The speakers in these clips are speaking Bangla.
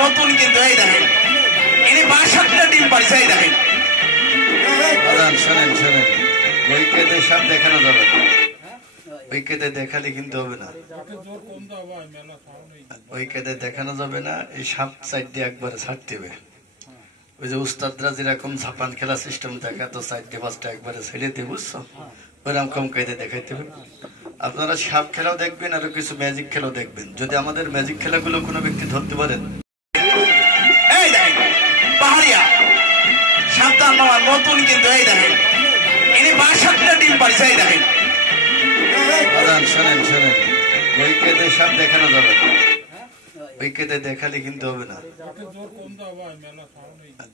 নতুন কিন্তু এই দেখেন ইনি 62টা ডিম পাইছে এই দেখেন। শোনেন শোনেন, বইকেতে সব দেখানো যাবে না, বইকেতে দেখালে কিন্তু হবে না, বইকেতে দেখানো যাবে না। এই সাপ সাইড দিয়ে একবারে ছাড়তে হবে। ওই যে উস্তাদরা যেরকম ছাপান খেলা সিস্টেম দেখা, তো সাইড দিয়ে বাসটা একবারে ছেড়ে দিয়ে, বুঝছো, ওইরকম কম কায়দে দেখাইতে হবে। আপনারা সাপ খেলাও দেখবেন, আরো কিছু ম্যাজিক খেলাও দেখবেন। যদি আমাদের ম্যাজিক খেলাগুলো কোনো ব্যক্তি ধরতে পারেন, এই দেখেন পাহাড়িয়া সাবধান মামা নতুন কিন্তু এই দেখেন ইনি 62টা ডিম পাইছে এই দেখেন। শোনেন শোনেন, বইকেতে সব দেখানো যাবে না, বইকেতে দেখালে কিন্তু হবে না,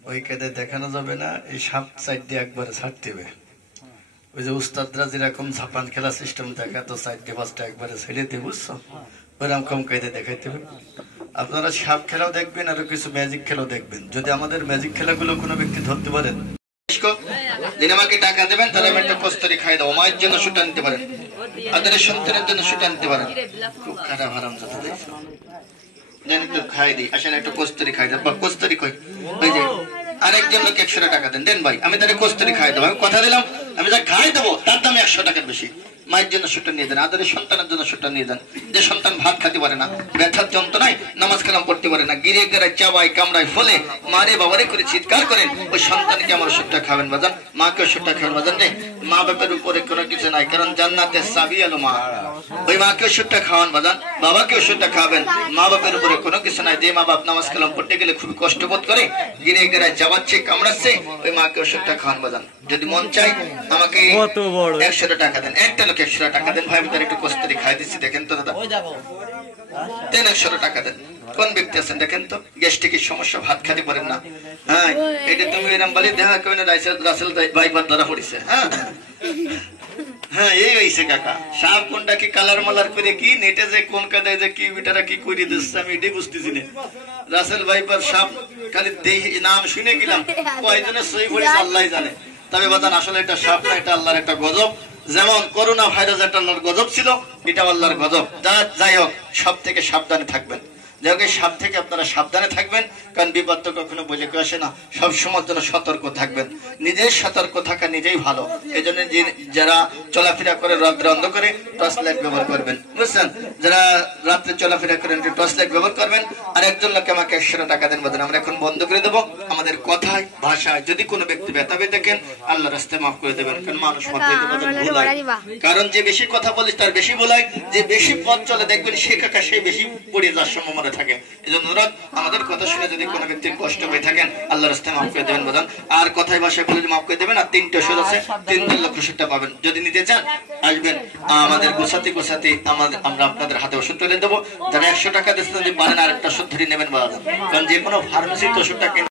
বইকেতে দেখানো যাবে না। এই সাপ সাইড দিয়ে একবারে ছাড়তে হবে। ওই যে উস্তাদরা যেরকম ছাপান খেলা সিস্টেম দেখা, তো সাইড দিয়ে বাসটা একবারে ছেড়ে দিয়ে, বুঝছো, ওইরকম কম কায়দে দেখাইতে হবে। আপনারা সাপ খেলাও দেখবেন, আরো কিছু ম্যাজিক খেলাও দেখবেন। যদি আমাদের ম্যাজিক খেলাগুলো কোনো ব্যক্তি ধরতে পারেন, যিনি আমাকে টাকা দেবেন তাহলে আমি একটা কস্তরি খাই দেবো। মায়ের জন্য সুটা নিতে পারেন, আপনাদের সন্তানের জন্য সুটা নিতে পারেন। খুব খারাপ হারাম যাতে দেখছো, যেন একটু খাই দিই, আসেন একটু কস্তরি খাই দেবো। কস্তরি কই, ওই যে আরেকজন লোক 100 টাকা দেন, দেন ভাই, আমি তাহলে কস্তরি খাই দেবো। আমি কথা দিলাম, আমি যা খাই দেবো তার দাম 100 টাকার বেশি। মায়ের জন্য সুটা নিয়ে দেন, আদরের সন্তানের জন্য সুটা নিয়ে দেন। যে সন্তান ভাত খেতে পারে না, ব্যথার যন্ত্রণায় নামাজ কালাম পড়তে পারে না, গিরে গেড়ায় চাবায় কামড়ায় ফলে মারে বাবারে করে চিৎকার করেন, ওই সন্তানকে আমার সুটা খাবেন বাজান, মাকেও সুটা খাবেন বাজান। নেই মা বাপের উপরে কোনো কিছু নাই, কারণ জান্নাতের চাবি এলো মা। ওই মাকেও সুটা খাওয়ান বাজান, বাবাকেও সুটা খাবেন। মা বাপের উপরে কোনো কিছু নাই। যে মা বাপ নামাজ কালাম পড়তে গেলে খুবই কষ্ট বোধ করে, গিরে গেড়ায় চাবাচ্ছে কামড়াচ্ছে, ওই মাকেও সুটা খাওয়ান বাজান। যদি মন চাই আমাকে 100 টাকা দেন, একটা লোক 100 টাকা দেন। ভাই আমি তার একটু কস্তরি খাই দিচ্ছি, দেখেন তো দাদা, দেন 100 টাকা দেন। কোন ব্যক্তি আছেন দেখেন তো, গ্যাস্ট্রিকের সমস্যা, ভাত খেতে পারেন না। হ্যাঁ এটা তুমি এরম বলে দেখা কেউ না, রাসেল ভাইবার দ্বারা পড়িছে। হ্যাঁ হ্যাঁ এই হয়েছে কাকা। সাপ কোনটা কি কালার মালার করে কি নেটে যে কোন কাদায় যে কি বিটারা কি করে দিচ্ছে আমি এটাই বুঝতেছি না। রাসেল ভাইবার সাপ খালি নাম শুনে গেলাম, কয়জনে সই পড়েছে আল্লাহ জানে। তবে বাজান আসলে এটা সাপ না, এটা আল্লাহর একটা গজব। যেমন করোনা ভাইরাস একটা আল্লাহর গজব ছিল, এটা আল্লাহর গজব। যাই হোক, সব থেকে সাবধানে থাকবেন। যাই হোক, এই সাপ থেকে আপনারা সাবধানে থাকবেন, কারণ বিপদ তো কখনো বুঝে কেউ আসে না। সব সময় জন্য সতর্ক থাকবেন। নিজের সতর্ক থাকা নিজেই ভালো। এই জন্য যারা চলাফেরা করে রাত্রে অন্ধকারে টর্চ লাইট ব্যবহার করবেন, বুঝছেন, যারা রাত্রে চলাফেরা করেন টর্চ লাইট ব্যবহার করবেন। আর একজন লোককে আমাকে 100 টাকা দেন বাজান, আমরা এখন বন্ধ করে দেবো। আমাদের কথায় ভাষায় যদি কোনো ব্যক্তি ব্যথা পেয়ে দেখেন, আল্লাহ রাস্তায় মাফ করে দেবেন, কারণ মানুষ ভুল হয়। কারণ যে বেশি কথা বলিস তার বেশি ভুল হয়, যে বেশি পথ চলে দেখবেন সে কাকা সেই বেশি পড়ে যাওয়ার সম্ভাবনা থাকে। এই জন্য অনুরোধ, আমাদের কথা শুনে যদি কোনো ব্যক্তির কষ্ট হয়ে থাকেন আল্লাহ রাস্তায় মাফ করে দেবেন বাজান। আর কথায় ভাষায় বলে মাফ করে দেবেন। আর 3টা ওষুধ আছে, 3 লক্ষ ওষুধটা পাবেন। যদি নিতে চান আসবেন, আমাদের গোছাতে গোছাতে আমরা আপনাদের হাতে ওষুধ তুলে দেবো। যারা 100 টাকা দিচ্ছেন যদি পারেন আরেকটা ওষুধ ধরে নেবেন বাজান, কারণ যে কোনো ফার্মেসিতে ওষুধটা